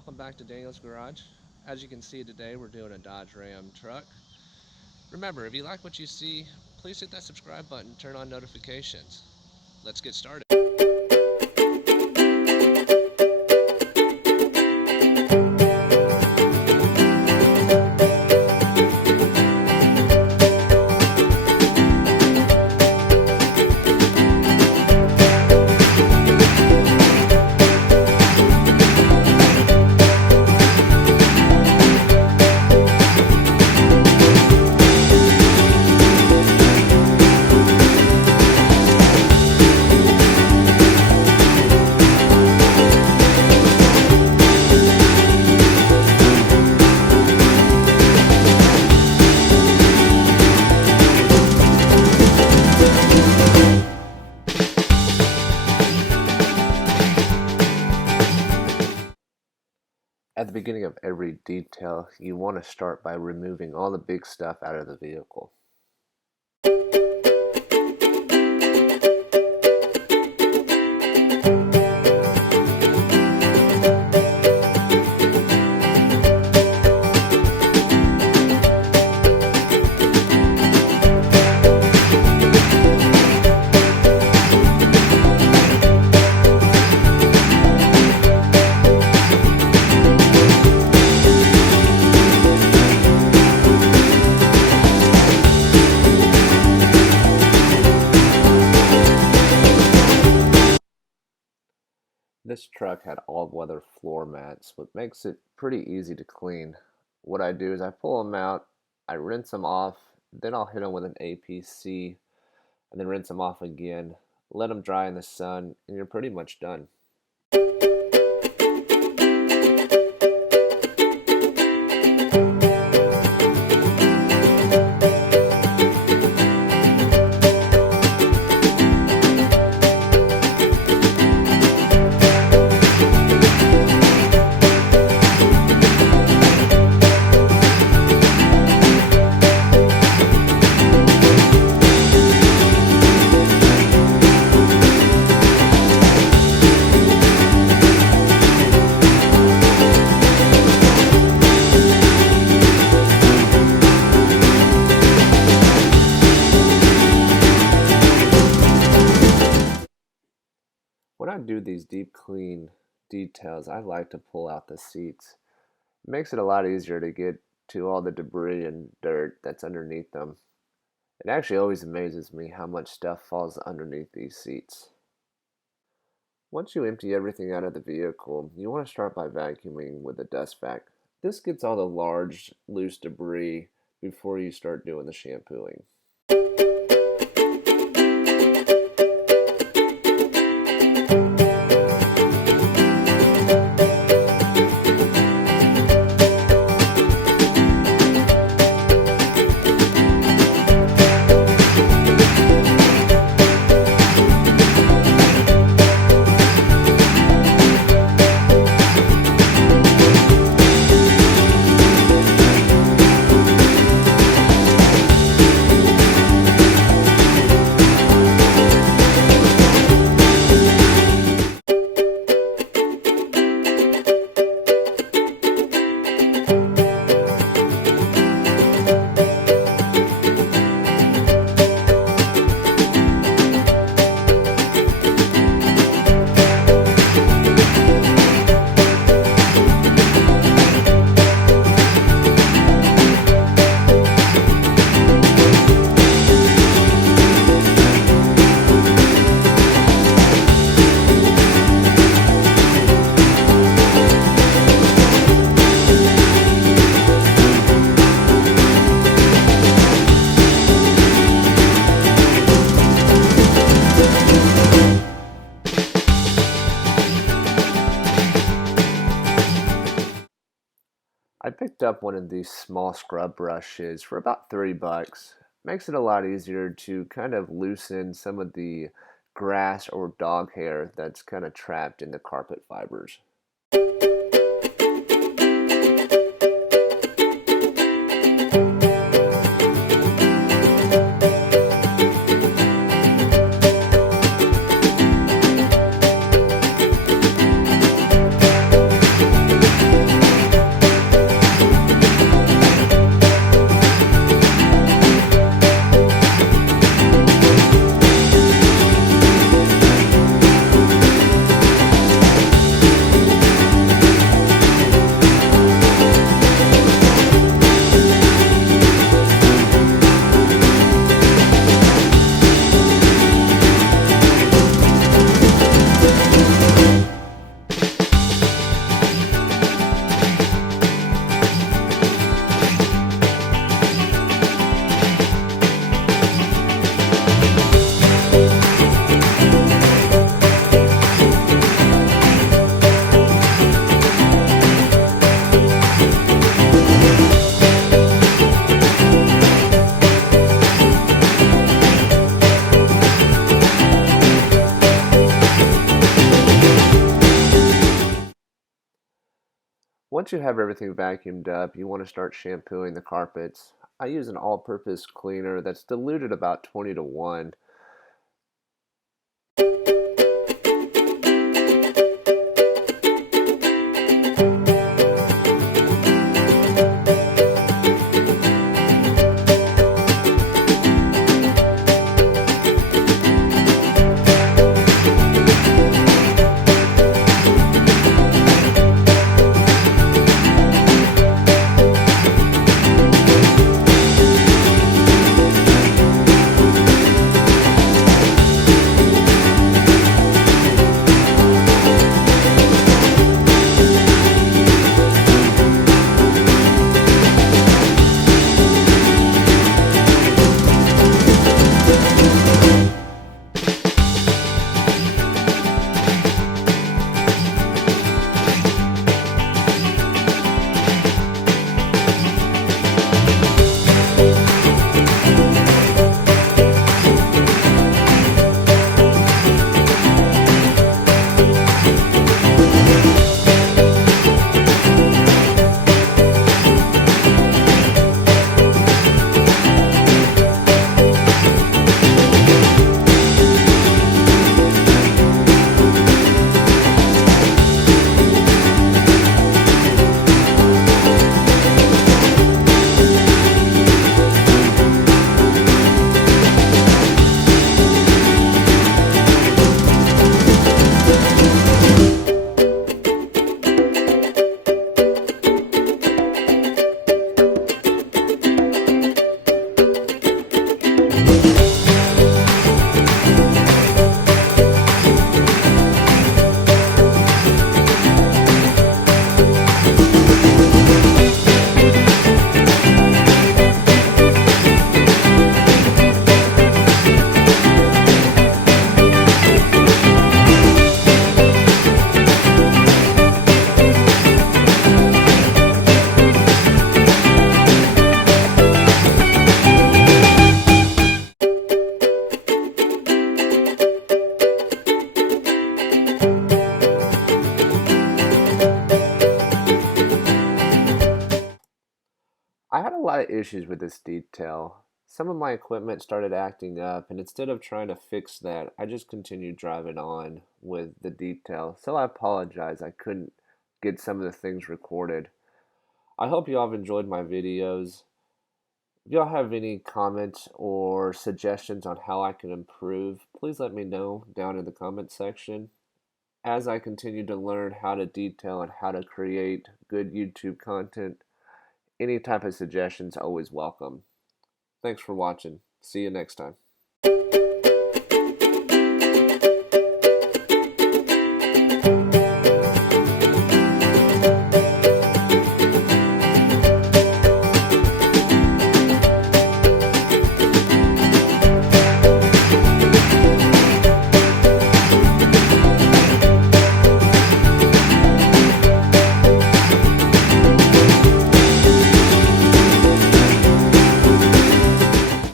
welcome back to Daniel's Garage. As you can see today, we're doing a Dodge Ram truck. Remember, if you like what you see, please hit that subscribe button, turn on notifications. Let's get started. At the beginning of every detail, you want to start by removing all the big stuff out of the vehicle. This truck had all-weather floor mats, which makes it pretty easy to clean. What I do is I pull them out, I rinse them off, then I'll hit them with an APC, and then rinse them off again, let them dry in the sun, and you're pretty much done. When I do these deep clean details, I like to pull out the seats. It makes it a lot easier to get to all the debris and dirt that's underneath them. It actually always amazes me how much stuff falls underneath these seats. Once you empty everything out of the vehicle, you want to start by vacuuming with a dust vac. This gets all the large, loose debris before you start doing the shampooing. I picked up one of these small scrub brushes for about $3. Makes it a lot easier to kind of loosen some of the grass or dog hair that's kind of trapped in the carpet fibers. Once you have everything vacuumed up, you want to start shampooing the carpets. I use an all-purpose cleaner that's diluted about 20 to 1. I had a lot of issues with this detail. Some of my equipment started acting up, and instead of trying to fix that, I just continued driving on with the detail. So I apologize I couldn't get some of the things recorded. I hope you all have enjoyed my videos. If y'all have any comments or suggestions on how I can improve, please let me know down in the comment section. As I continue to learn how to detail and how to create good YouTube content, any type of suggestions always welcome. Thanks for watching. See you next time.